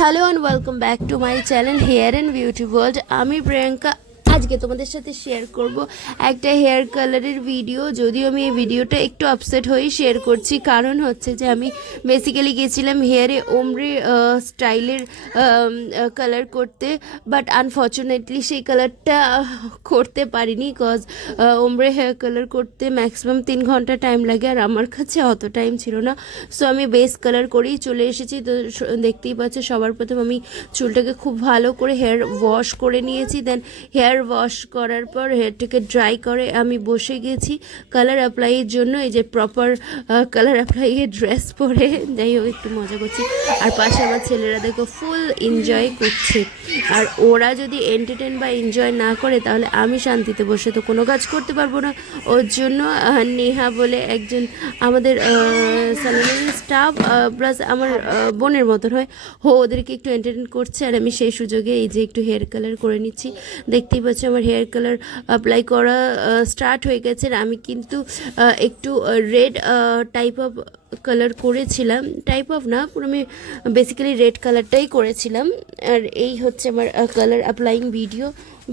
Hello and welcome back to my channel hair and beauty world. আমি প্রিয়াঙ্কা আজকে তোমাদের সাথে শেয়ার করব একটা হেয়ার কালারের ভিডিও। যদিও আমি এই ভিডিওটা একটু আপসেট হয়েই শেয়ার করছি, কারণ হচ্ছে যে আমি বেসিক্যালি গেছিলাম হেয়ারে ওমরে স্টাইলের কালার করতে, বাট আনফর্চুনেটলি সেই কালারটা করতে পারিনি। কজ ওমরে হেয়ার কালার করতে ম্যাক্সিমাম 3 ঘন্টা টাইম লাগে, আর আমার কাছে অত টাইম ছিল না। সো আমি বেস কালার করেই চলে এসেছি। তো দেখতেই পাচ্ছ, সবার প্রথম আমি চুলটাকে খুব ভালো করে হেয়ার ওয়াশ করে নিয়েছি। দেন হেয়ার ওয়াশ করার পর হেয়ারটাকে ড্রাই করে আমি বসে গেছি কালার অ্যাপ্লাইয়ের জন্য। এই যে প্রপার কালার অ্যাপ্লাইয়ের ড্রেস পরে, যাই হোক একটু মজা করছি। আর পাশে আমার ছেলেরা দেখো ফুল এনজয় করছে। আর ওরা যদি এন্টারটেন বা এনজয় না করে তাহলে আমি শান্তিতে বসে তো কোনো কাজ করতে পারবো না। ওর জন্য নেহা বলে একজন আমাদের সালনের স্টাফ প্লাস আমার বোনের মতন হয়, ওদেরকে একটু এন্টারটেন করছে। আর আমি সেই সুযোগে এই যে একটু হেয়ার কালার করে নিচ্ছি। দেখতেই পাচ্ছি আমার হেয়ার কালার অ্যাপ্লাই করা স্টার্ট হয়ে গেছে। আমি কিন্তু একটু রেড টাইপ অফ কালার করেছিলাম, টাইপ অফ না, পুরো আমি বেসিক্যালি রেড কালারটাই করেছিলাম। আর এই হচ্ছে আমার কালার অ্যাপ্লাইং ভিডিও।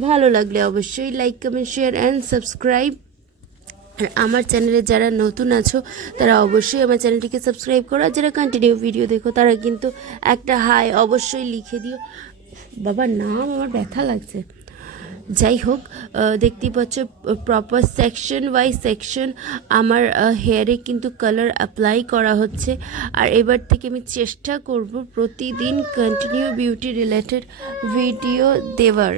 ভালো লাগলে অবশ্যই like, comment, share and subscribe. আর আমার চ্যানেলে যারা নতুন আছো তারা অবশ্যই আমার চ্যানেলটিকে সাবস্ক্রাইব করো। আর যারা কন্টিনিউ ভিডিও দেখো তারা কিন্তু একটা হাই অবশ্যই লিখে দিও। বাবা নাম আমার ব্যথা লাগছে। যাই হোক, দেখতেই পাচ্ছ প্রপার সেকশন বাই সেকশন আমার হেয়ারে কিন্তু কালার অ্যাপ্লাই করা হচ্ছে। আর এবার থেকে আমি চেষ্টা করব প্রতিদিন কন্টিনিউ বিউটি রিলেটেড ভিডিও দেওয়ার।